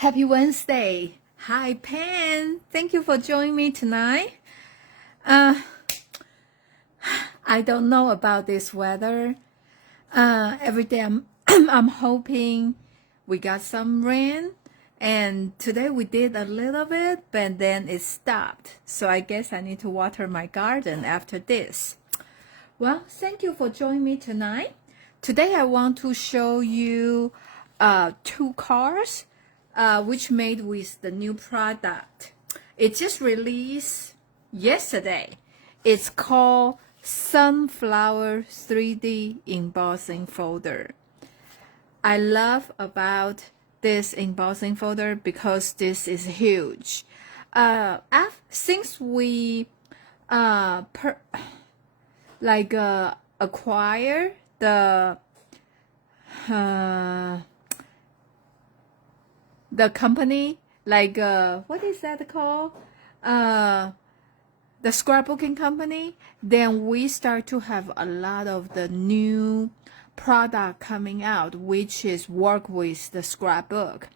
Happy Wednesday. Hi, Pan. Thank you for joining me tonight. I don't know about this weather. Every day I'm hoping we got some rain. And today we did a little bit, but then it stopped. So I guess I need to water my garden after this. Well, thank you for joining me tonight. Today I want to show you two cards which made with the new product. It just released yesterday. It's called Sunflower 3D Embossing Folder. I love about this embossing folder because this is huge. Since we acquire the company, what is that called? The scrapbooking company, then we start to have a lot of the new product coming out, which is work with the scrapbook.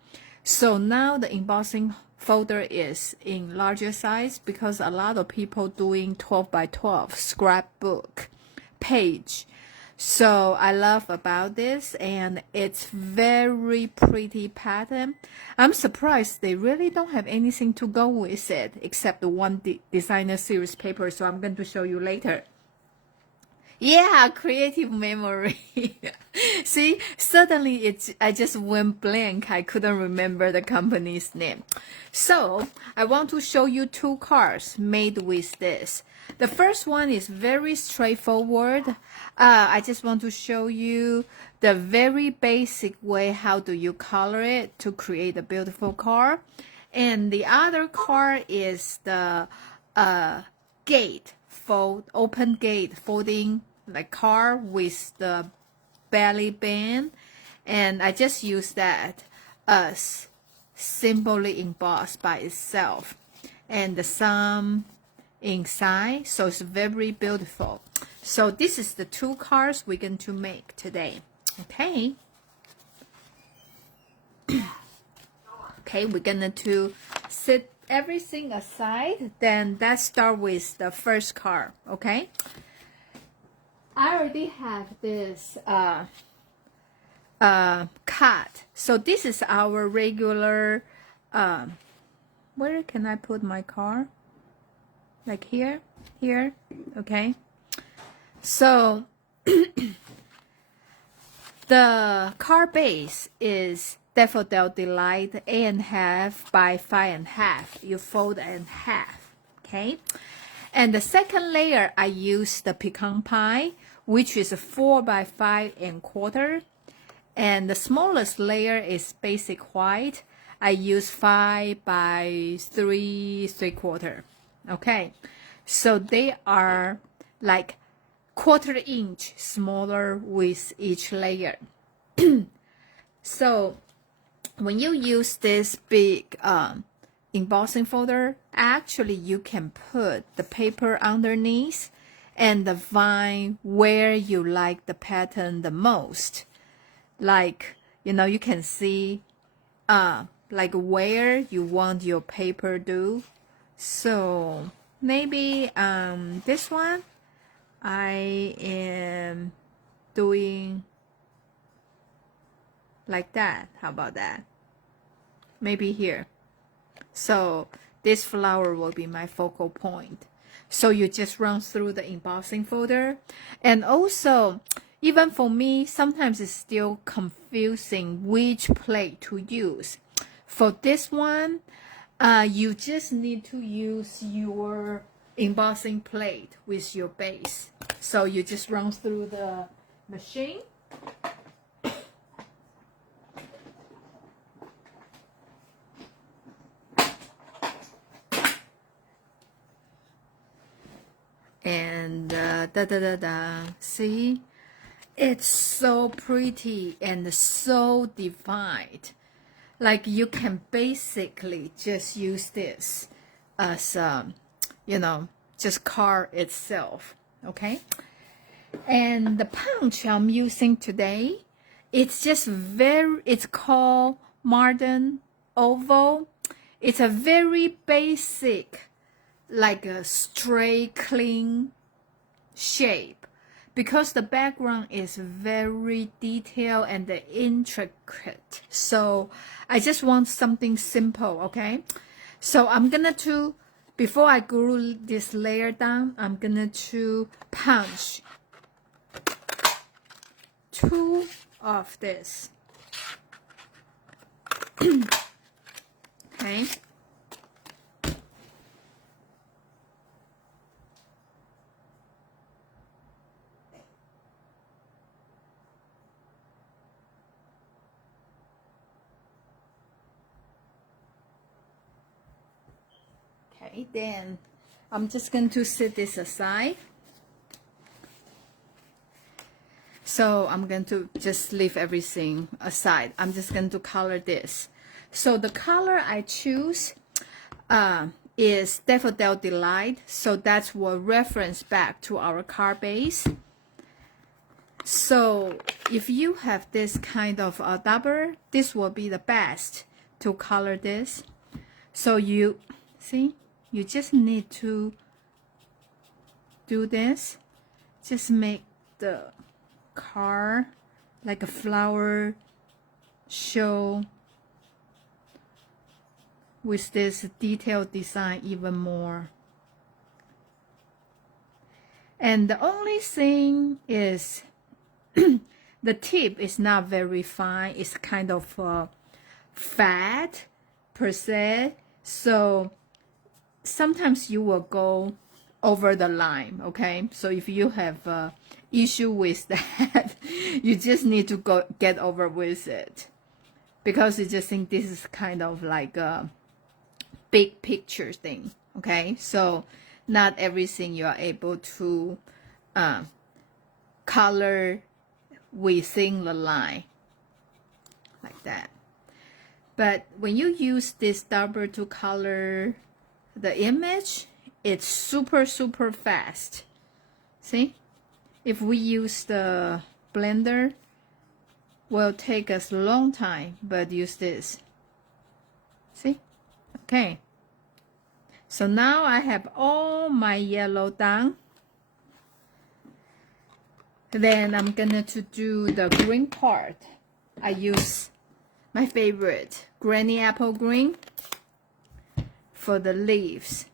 So now the embossing folder is in larger size because a lot of people doing 12 by 12 scrapbook page. So I love about this, and it's very pretty pattern. I'm surprised they really don't have anything to go with it except the one designer series paper, so I'm going to show you later. Yeah, creative memory. See, suddenly I just went blank. I couldn't remember the company's name. So I want to show you two cards made with this. The first one is very straightforward. I just want to show you the very basic way how do you color it to create a beautiful card. And the other card is the open gate folding like card with the belly band, and I just use that as simply embossed by itself, and the sun inside, so it's very beautiful. So this is the two cards we're going to make today. Okay. Okay, we're gonna to set everything aside, then let's start with the first card. Okay, I already have this cut. So this is our regular where can I put my card? Like here, okay. So the card base is Daffodil Delight 8.5 by 5.5. You fold in half, okay? And the second layer, I use the pecan pie, which is 4 by 5¼ and the smallest layer is basic white. I use 5 by 3¾ okay, so they are like 1/4 inch smaller with each layer. So when you use this big embossing folder, actually you can put the paper underneath and find where you like the pattern the most. Like, you know, you can see like where you want your paper to. So maybe this one I am doing like that. How about that? Maybe here. So this flower will be my focal point. So you just run through the embossing folder. And also, even for me, sometimes it's still confusing which plate to use. For this one, you just need to use your embossing plate with your base. So you just run through the machine. And see, it's so pretty and so defined. Like you can basically just use this as you know, just card itself. Okay, and the punch I'm using today, it's just it's called Modern Oval. It's a very basic, like a straight clean shape, because the background is very detailed and intricate. So I just want something simple. Okay, so I'm gonna to, before I glue this layer down, I'm gonna to punch 2 of this. Okay. Okay, then I'm just going to set this aside. So I'm going to just leave everything aside. I'm just going to color this. So the color I choose is Daffodil Delight. So that's what reference back to our card base. So if you have this kind of dauber, this will be the best to color this. So you see, you just need to do this. Just make the card like a flower show with this detailed design even more. And the only thing is the tip is not very fine. It's kind of fat per se. So sometimes you will go over the line. Okay, so if you have issue with that, you just need to get over with it, because you just think this is kind of like a big picture thing. Okay, so not everything you are able to color within the line like that. But when you use this dauber to color the image, it's super fast. See, if we use the blender, will take us a long time, but use this. See, okay, so now I have all my yellow done. Then I'm gonna to do the green part. I use my favorite granny apple green for the leaves.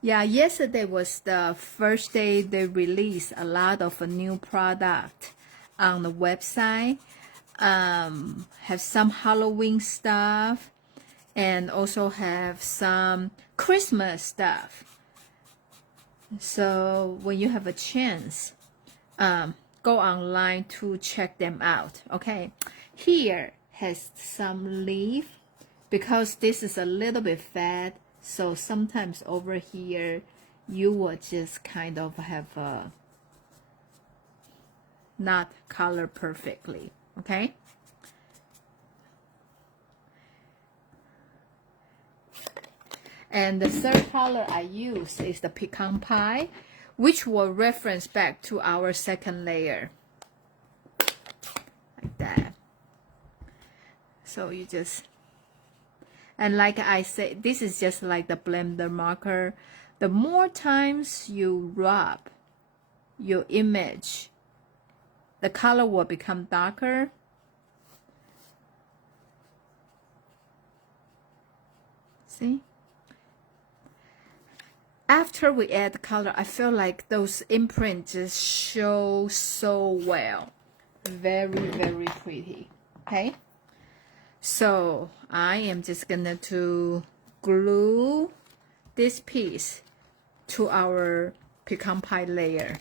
Yeah, yesterday was the first day they released a lot of a new product on the website. have some Halloween stuff, and also have some Christmas stuff. So when you have a chance, go online to check them out. Okay, here has some leaf, because this is a little bit fat, so sometimes over here you will just kind of have a not color perfectly. Okay, and the third color I use is the pecan pie, which will reference back to our second layer, like that. So you just, and like I said, this is just like the blender marker. The more times you rub your image, the color will become darker. See? After we add the color, I feel like those imprints just show so well. Very, very pretty. Okay? So I am just gonna to glue this piece to our pecan pie layer.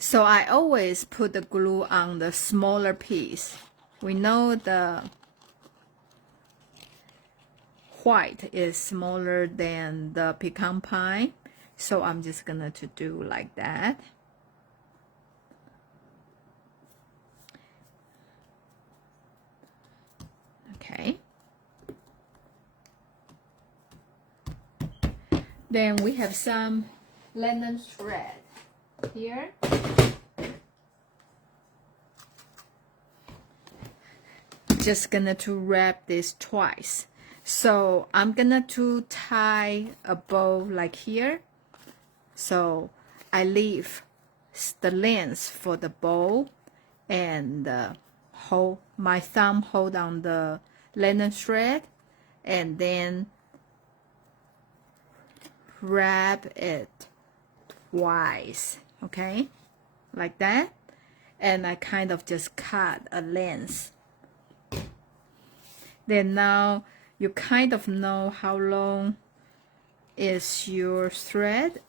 So I always put the glue on the smaller piece. We know the white is smaller than the pecan pie, so I'm just gonna to do like that. Okay. Then we have some linen thread here. Just gonna to wrap this twice. So I'm gonna to tie a bow like here. So I leave the length for the bow, and hold my thumb hold on the linen thread, and then wrap it twice. Okay, like that. And I kind of just cut a length. Then now you kind of know how long is your thread.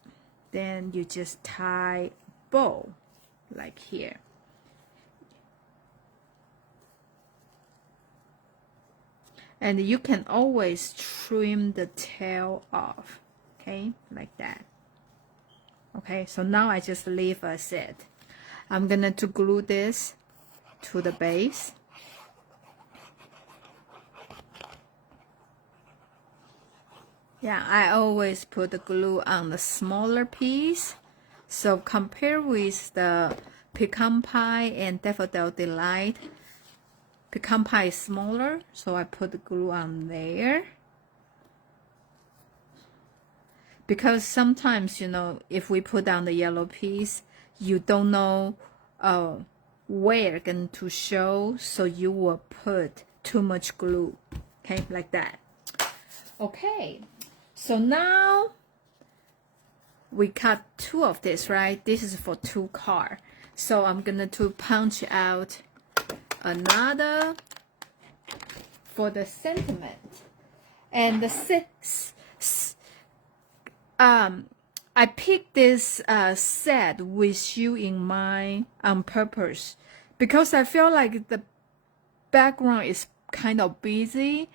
Then you just tie a bow like here. And you can always trim the tail off. Okay, like that. Okay, so now I just leave as it. I'm gonna to glue this to the base. Yeah, I always put the glue on the smaller piece. So compare with the pecan pie and daffodil delight, pecan pie is smaller, so I put the glue on there. Because sometimes, you know, if we put down the yellow piece, you don't know where going to show, so you will put too much glue. Okay, like that. Okay, so now we cut two of this, right? This is for 2 cards. So I'm gonna to punch out another for the sentiment. And the I picked this set with you in mind on purpose, because I feel like the background is kind of busy.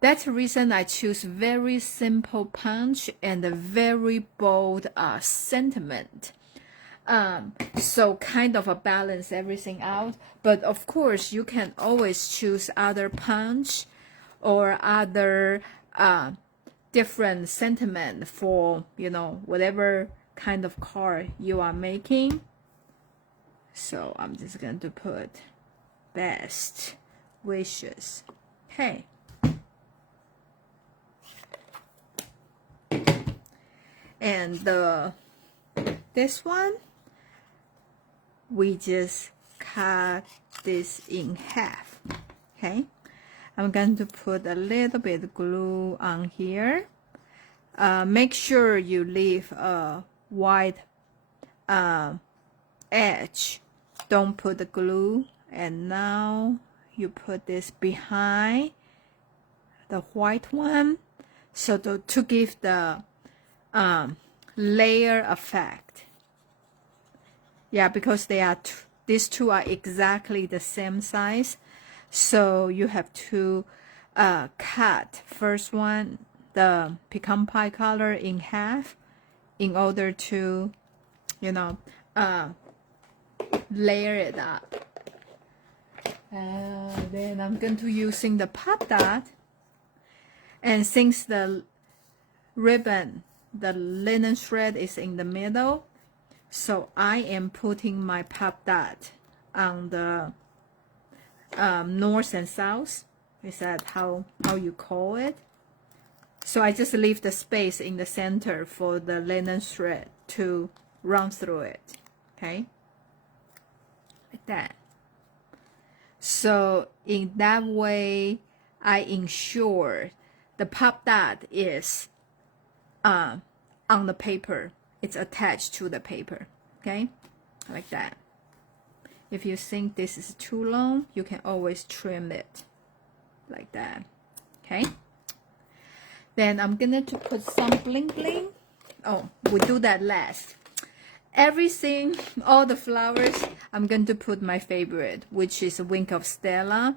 That's the reason I choose very simple punch and a very bold sentiment. So kind of balance everything out. But of course, you can always choose other punch or other different sentiment for, you know, whatever kind of card you are making. So I'm just going to put best wishes. Okay. And this one, we just cut this in half. Okay, I'm going to put a little bit of glue on here. Make sure you leave a white edge don't put the glue. And now you put this behind the white one, so to give the layer effect. Yeah, because they are these two are exactly the same size, so you have to cut first one, the pecan pie color, in half in order to, you know, layer it up. Then I'm going to using the pop dot, and since the ribbon, the linen thread is in the middle, so I am putting my pop dot on the north and south. Is that how you call it? So I just leave the space in the center for the linen thread to run through it. Okay, like that. So in that way, I ensure the pop dot is on the paper. It's attached to the paper. Okay, like that. If you think this is too long, you can always trim it like that. Okay, then I'm gonna to put some bling bling. Oh, we do that last. Everything, all the flowers, I'm going to put my favorite, which is a Wink of Stella.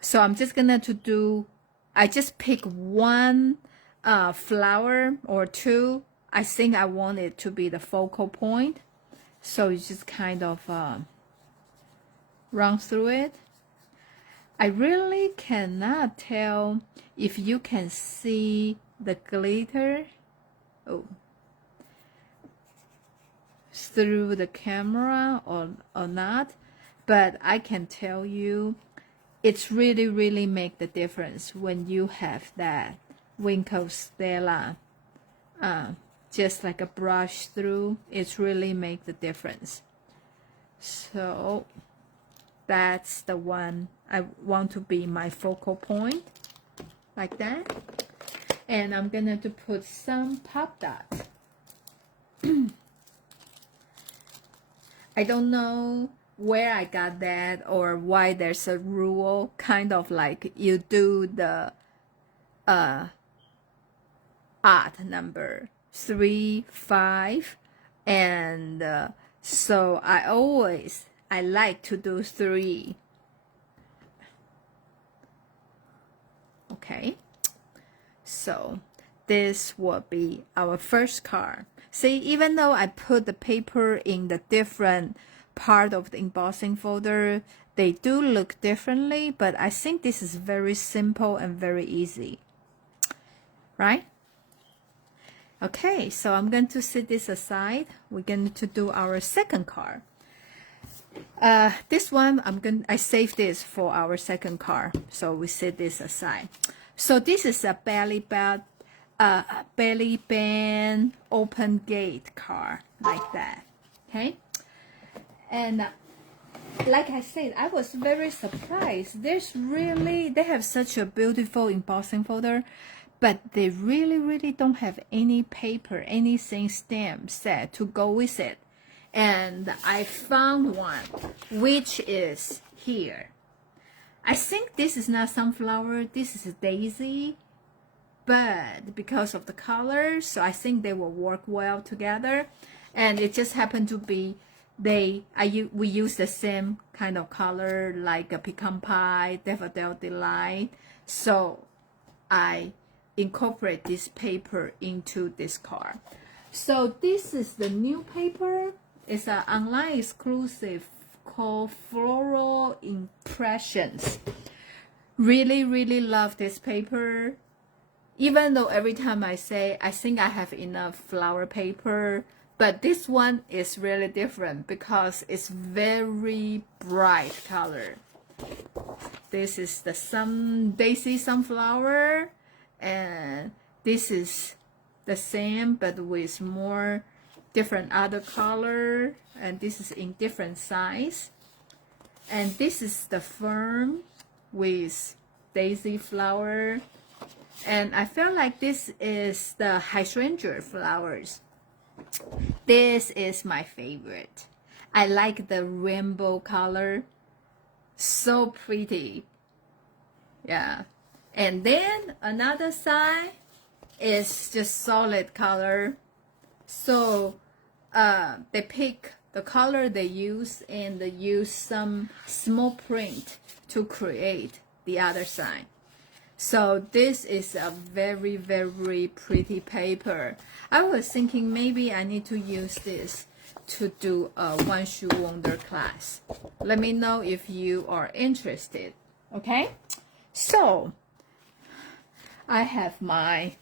So I'm just gonna to do, I just pick one flower or two. I think I want it to be the focal point. So you just kind of run through it. I really cannot tell if you can see the glitter through the camera or not, but I can tell you it's really make the difference when you have that Wink of Stella just like a brush through. It's really make the difference. So that's the one I want to be my focal point, like that. And I'm gonna to put some pop dot. I don't know where I got that or why there's a rule, kind of like you do the odd number 3, 5, and so I like to do 3. Okay, so this will be our first card. See, even though I put the paper in the different part of the embossing folder, they do look differently, but I think this is very simple and very easy, right? Okay, so I'm going to set this aside. We're going to do our second card. This one, I save this for our second card, so we set this aside. So this is a belly band open gate card, like that. Okay, and like I said, I was very surprised. They have such a beautiful embossing folder, but they really don't have any paper, anything stamp set to go with it. And I found one, which is here. I think this is not sunflower, this is a daisy, but because of the colors, so I think they will work well together. And it just happened to be we use the same kind of color, like a pecan pie, daffodil delight. So I incorporate this paper into this card. So this is the new paper. It's an online exclusive called Floral Impressions. Really love this paper. Even though every time I say I think I have enough flower paper, but this one is really different because it's very bright color. This is the daisy sunflower, and this is the same but with more different other color, and this is in different size. And this is the fern with daisy flower, and I feel like this is the hydrangea flowers. This is my favorite. I like the rainbow color. So pretty. Yeah. And then another side is just solid color. So they pick the color they use and they use some small print to create the other side. So this is a very, very pretty paper. I was thinking maybe I need to use this to do a One Shoe Wonder class. Let me know if you are interested. Okay? So I have my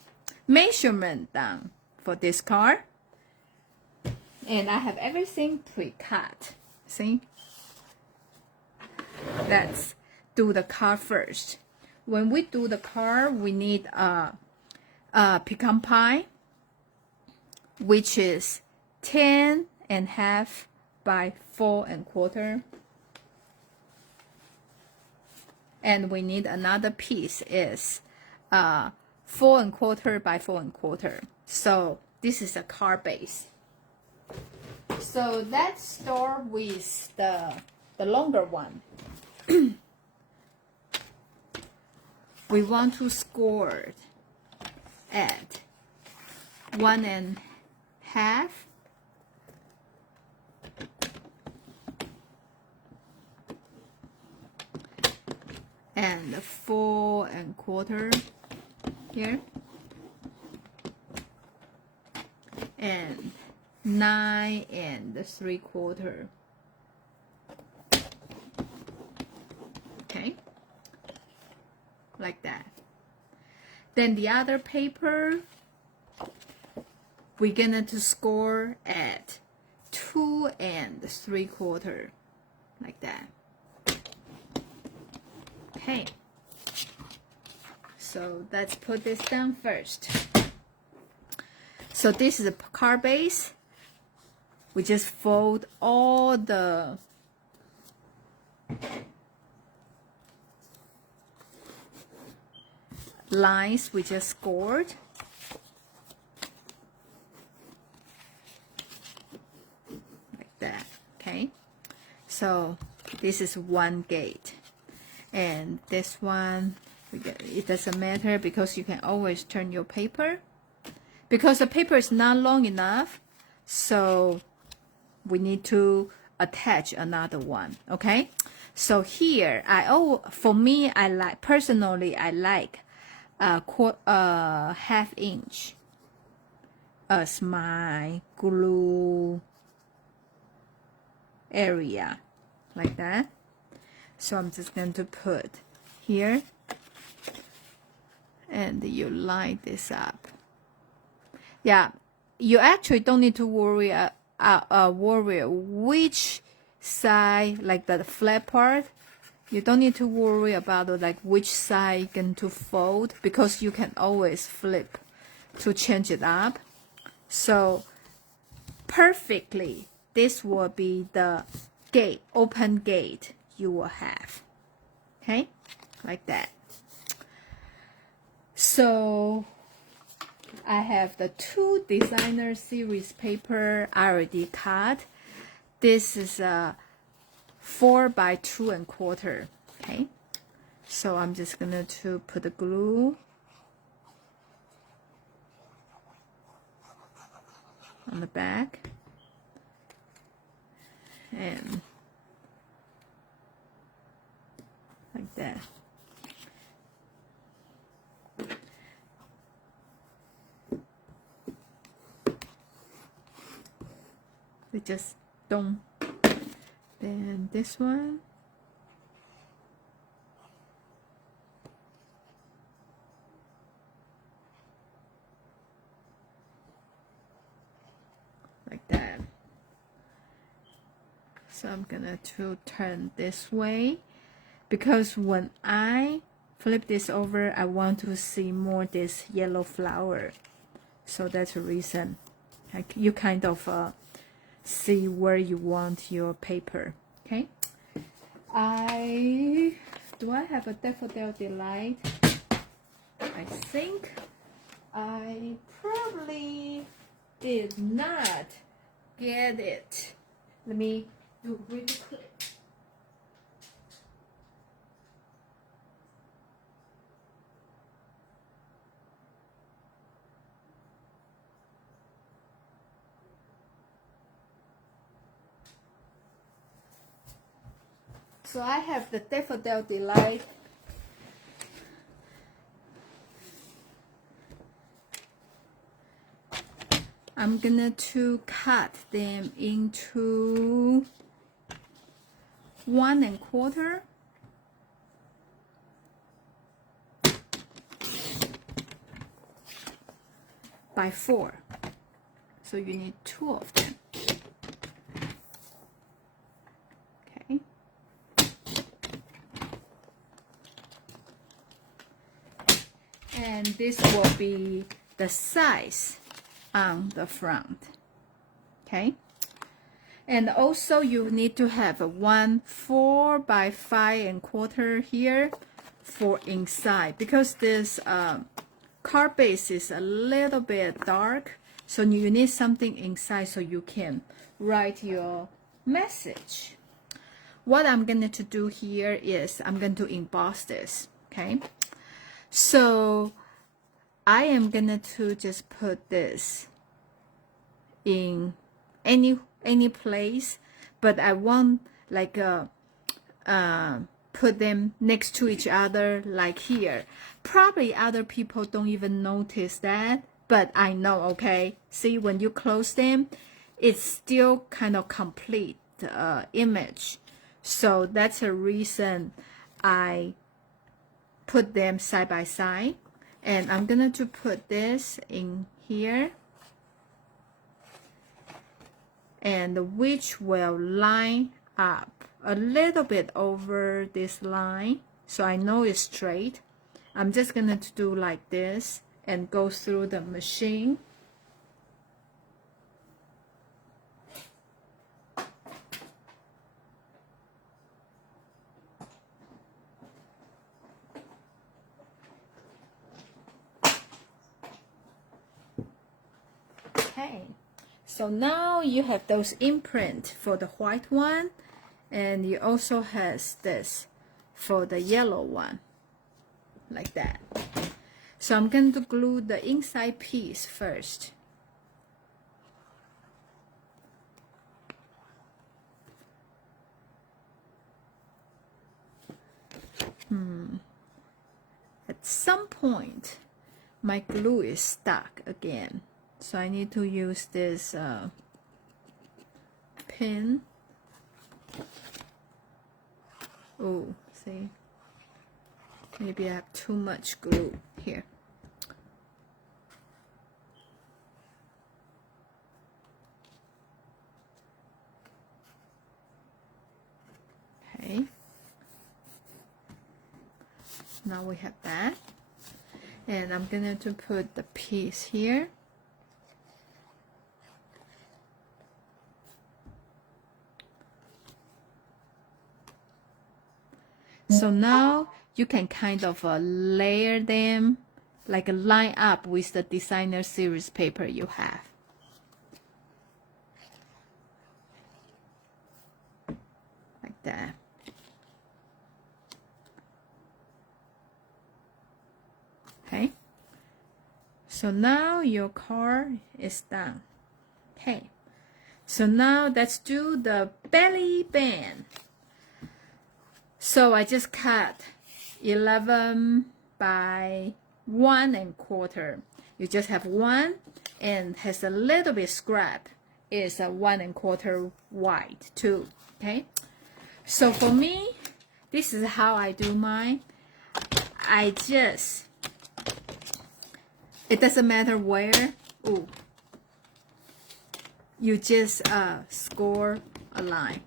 measurement down for this card. And I have everything pre-cut. See? Let's do the card first. When we do the card, we need a pecan pie, which is 10.5 by 4.25. And we need another piece is 4.25 by 4.25. So this is a card base. So let's start with the longer one. We want to score at 1.5 and 4.25 here and 9.75. Okay, like that. Then the other paper, we're gonna to score at 2.75, like that. Okay, so let's put this down first. So this is a card base. We just fold all the lines we just scored. Like that, okay? So this is one gate. And this one, it doesn't matter because you can always turn your paper. Because the paper is not long enough, so we need to attach another one, okay? So here, for me, personally, I like a ½ inch as my glue area, like that. So I'm just going to put here, and you line this up. Yeah, you actually don't need to worry which side, like the flat part. You don't need to worry about like which side you're going to fold, because you can always flip to change it up. So perfectly, this will be the gate, open gate you will have. Okay, like that. So I have the 2 designer series paper I already cut. This is a 4 by 2.25. Okay, so I'm just gonna to put the glue on the back and like that. We just don't. Then this one, like that. So I'm gonna to turn this way, because when I flip this over, I want to see more this yellow flower. So that's the reason. Like you kind of see where you want your paper. Okay, do I have a Daffodil Delight? I think I probably did not get it. Let me do really quick. So I have the Daffodil Delight. I'm gonna to cut them into 1 1/4 by 4. So you need 2 of them. Okay. And this will be the size on the front. Okay. And also you need to have a 1 4 by 5 1/4 here for inside, because this card base is a little bit dark, so you need something inside so you can write your message. What I'm going to do here is I'm going to emboss this. Okay, so I am going to just put this in any place, but I want like put them next to each other, like here. Probably other people don't even notice that, but I know. Okay, see, when you close them, it's still kind of complete image. So that's a reason I put them side by side. And I'm gonna to put this in here, and which will line up a little bit over this line, so I know it's straight. I'm just gonna do like this and go through the machine. Okay, so now you have those imprint for the white one, and you also has this for the yellow one, like that. So I'm going to glue the inside piece first. At some point, my glue is stuck again, so I need to use this pin. Oh, see, maybe I have too much glue here. Okay, now we have that, and I'm gonna to put the piece here. So now you can kind of layer them, like line up with the designer series paper you have. Like that. Okay. So now your card is done. Okay. So now let's do the belly band. So I just cut 11 by 1 1/4. You just have one and has a little bit scrap. Is a 1 1/4 wide too. Okay. So for me, this is how I do mine. I just, it doesn't matter where. Ooh. You just score a line.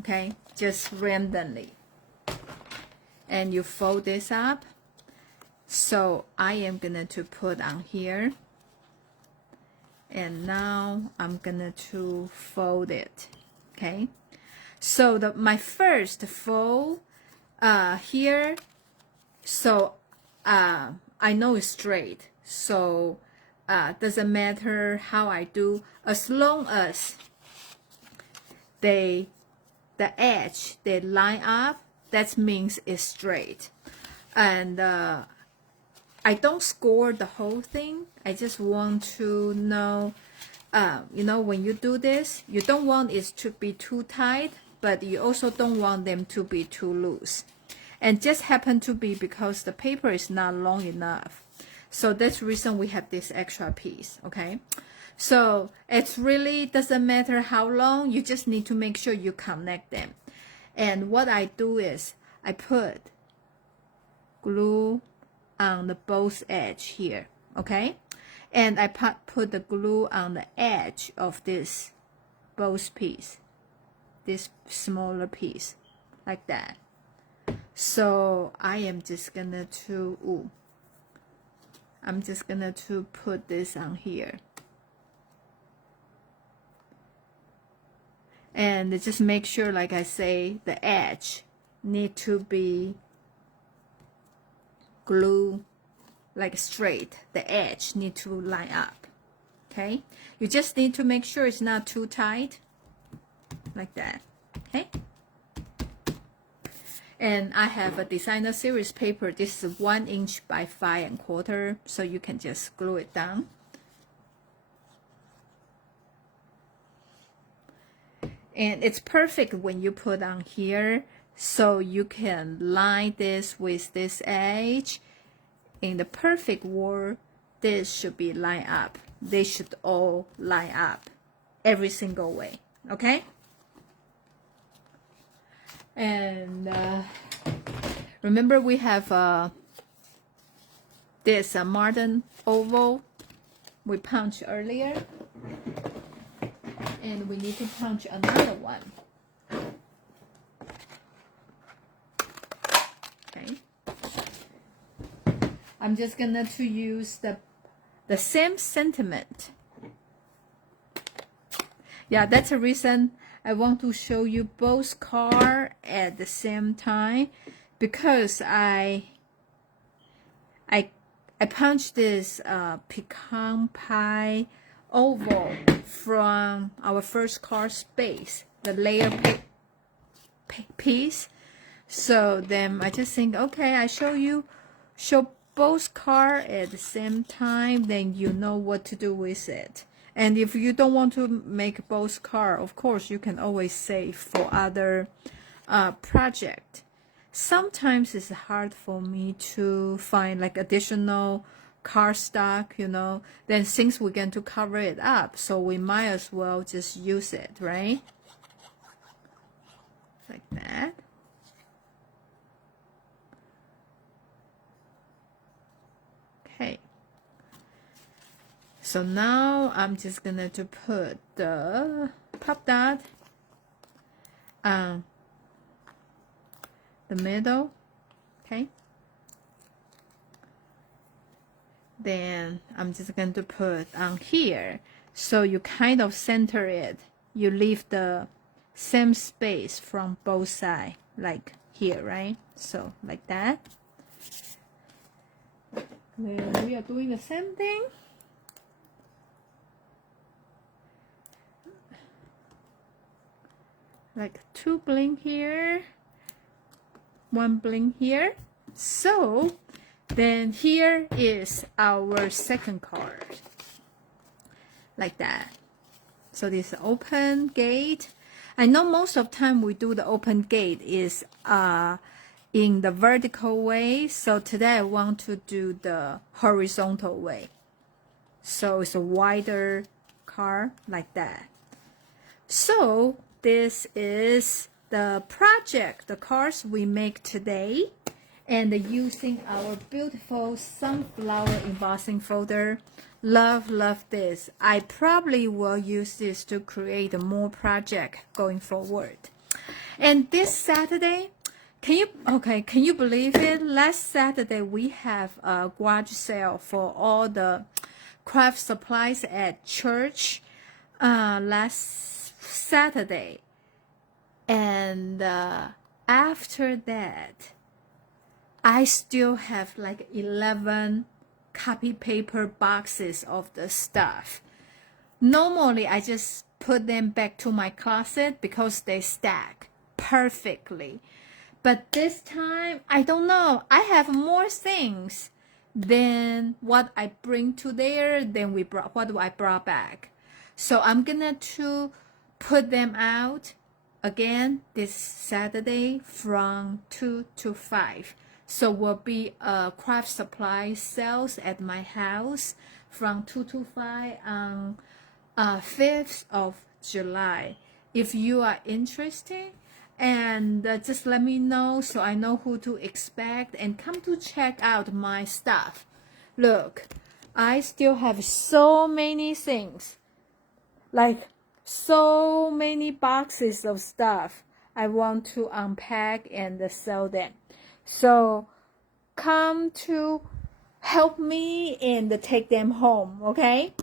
Okay. Just randomly. And you fold this up. So I am gonna to put on here, and now I'm gonna to fold it. Okay, so my first fold here, so I know it's straight, so doesn't matter how I do, as long as they the edge, they line up, that means it's straight. And I don't score the whole thing. I just want to know, you know, when you do this, you don't want it to be too tight, but you also don't want them to be too loose. And just happen to be because the paper is not long enough. So that's the reason we have this extra piece, okay? So it really doesn't matter how long, you just need to make sure you connect them. And what I do is I put glue on the both edge here, okay? And I put the glue on the edge of this both piece, this smaller piece, like that. So I am just gonna I'm just gonna put this on here. And just make sure, like I say, the edge need to be glue like straight. The edge need to line up. Okay? You just need to make sure it's not too tight. Like that. Okay? And I have a designer series paper. This is 1 inch by 5 1/4, so you can just glue it down. And it's perfect when you put on here, so you can line this with this edge. In the perfect world, this should be lined up. They should all line up every single way, okay? And remember we have this modern oval we punched earlier. And we need to punch another one. Okay. I'm just gonna use the same sentiment. Yeah, that's the reason I want to show you both cards at the same time, because I punched this pecan pie oval from our first card space, the layer piece. So then I just think, okay, I show both cards at the same time, then you know what to do with it. And if you don't want to make both cards, of course you can always save for other project. Sometimes it's hard for me to find like additional card stock, you know, then since we're going to cover it up, so we might as well just use it, right? Like that. Okay. So now I'm just gonna put the pop dot on the middle, okay? Then I'm just going to put on here, so you kind of center it. You leave the same space from both sides, like here, right? So like that. Then we are doing the same thing. Like 2 bling here, 1 bling here. So then here is our second card, like that. So this open gate. I know most of the time we do the open gate is in the vertical way. So today I want to do the horizontal way. So it's a wider card like that. So this is the project, the cards we make today. And using our beautiful sunflower embossing folder. Love this. I probably will use this to create more project going forward. And this Saturday, can you believe it? Last Saturday we have a garage sale for all the craft supplies at church. Last Saturday, and after that, I still have like 11 copy paper boxes of the stuff. Normally, I just put them back to my closet because they stack. perfectly. But this time, I don't know. I have more things than what I bring to there than what I brought back. So I'm gonna to put them out again this Saturday from 2 to 5. So will be a craft supply sales at my house from 2 to 5 on 5th of July. If you are interested, and just let me know so I know who to expect and come to check out my stuff. Look, I still have so many things, like so many boxes of stuff I want to unpack and sell them. So come to help me and take them home, okay?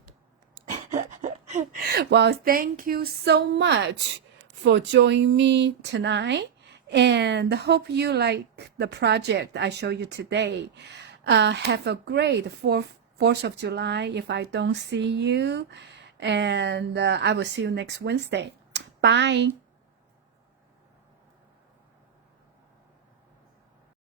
Well, thank you so much for joining me tonight, and hope you like the project I show you today. Have a great 4th of July if I don't see you, and I will see you next Wednesday. Bye.